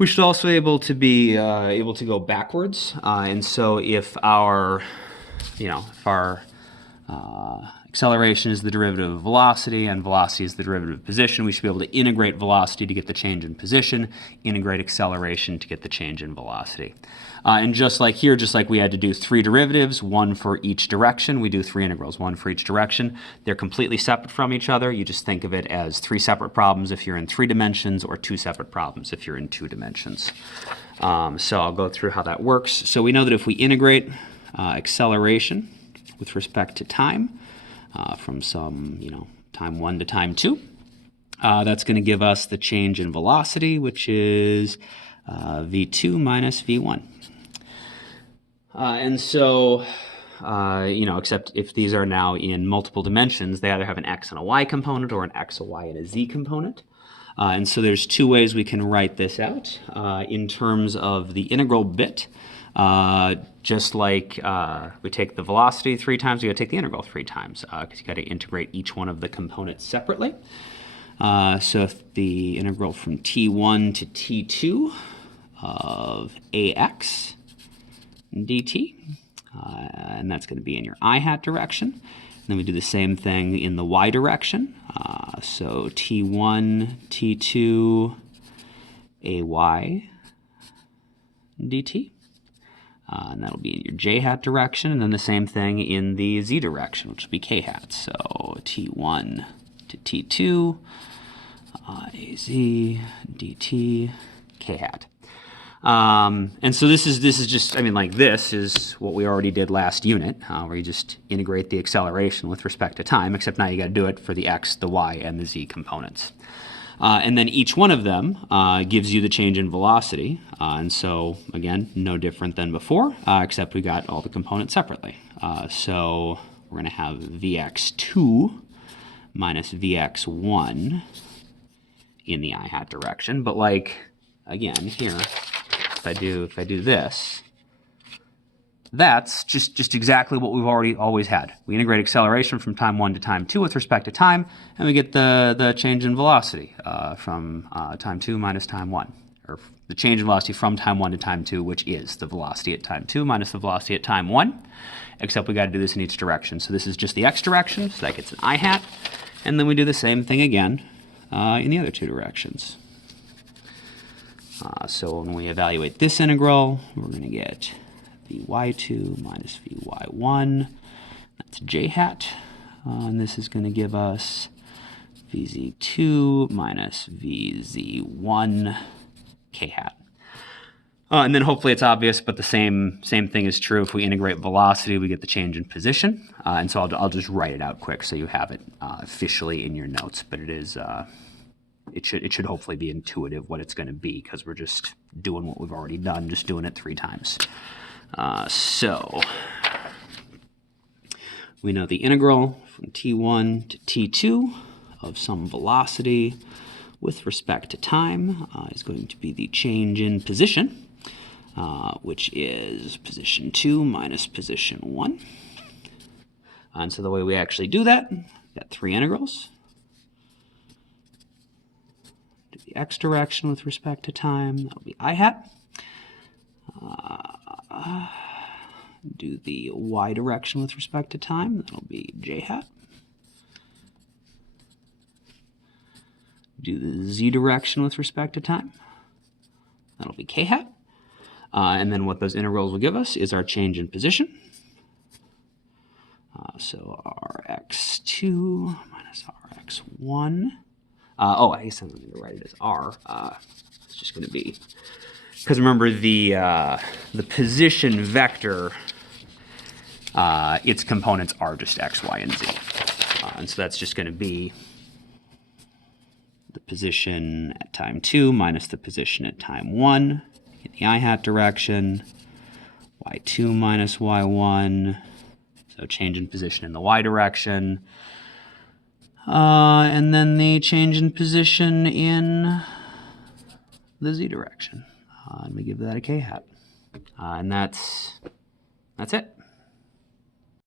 We should also be able to go backwards, and so if our acceleration is the derivative of velocity and velocity is the derivative of position, we should be able to integrate velocity to get the change in position, integrate acceleration to get the change in velocity. And just like here, just like we had to do 3 derivatives, 1 for each direction, we do 3 integrals, 1 for each direction. They're completely separate from each other. You just think of it as 3 separate problems if you're in 3 dimensions, or 2 separate problems if you're in 2 dimensions. So I'll go through how that works. So we know that if we integrate acceleration with respect to time, from some, time 1 to time 2, that's going to give us the change in velocity, which is v2 minus v1. And so, except if these are now in multiple dimensions, they either have an x and a y component or an x, a y, and a z component. And so there's 2 ways we can write this out. In terms of the integral bit, just like we take the velocity 3 times, we got to take the integral 3 times, because you got to integrate each one of the components separately. So if the integral from t1 to t2 of ax dt, and that's going to be in your I hat direction. And then we do the same thing in the y direction. So t1, t2, ay dt. And that'll be in your j hat direction, and then the same thing in the z direction, which will be k hat. So t1 to t2, az dt, k hat. And so this is just, this is what we already did last unit, where you just integrate the acceleration with respect to time, except now you got to do it for the x, the y, and the z components. And then each one of them gives you the change in velocity. And so, again, no different than before, except we got all the components separately. So we're going to have vx2 minus vx1 in the I hat direction. But again, here, if I do this, that's just exactly what we've always had. We integrate acceleration from time 1 to time 2 with respect to time, and we get the change in velocity from time 2 minus time 1, or the change in velocity from time 1 to time 2, which is the velocity at time 2 minus the velocity at time 1, except we got to do this in each direction. So this is just the x direction, so that gets an I hat, and then we do the same thing again in the other 2 directions. So when we evaluate this integral, we're going to get vy2 minus vy1, that's j hat, and this is going to give us vz2 minus vz1 k hat. And then hopefully it's obvious, but the same thing is true if we integrate velocity, we get the change in position. And so I'll just write it out quick so you have it officially in your notes, but it is it should hopefully be intuitive what it's going to be, because we're just doing what we've already done, just doing it 3 times. So we know the integral from t1 to t2 of some velocity with respect to time is going to be the change in position, which is position 2 minus position 1. And so the way we actually do that, we've got 3 integrals. Do the x direction with respect to time, that'll be I hat. Do the y direction with respect to time, that'll be j hat. Do the z direction with respect to time, that'll be k hat. And then what those integrals will give us is our change in position. So rx2 minus rx1. I guess I'm going to write it as r. It's just going to be, because remember the position vector, its components are just x, y, and z. And so that's just going to be the position at time 2 minus the position at time 1 in the I hat direction, y2 minus y1, so change in position in the y direction, and then the change in position in the z direction. Let me give that a k hat. And that's it.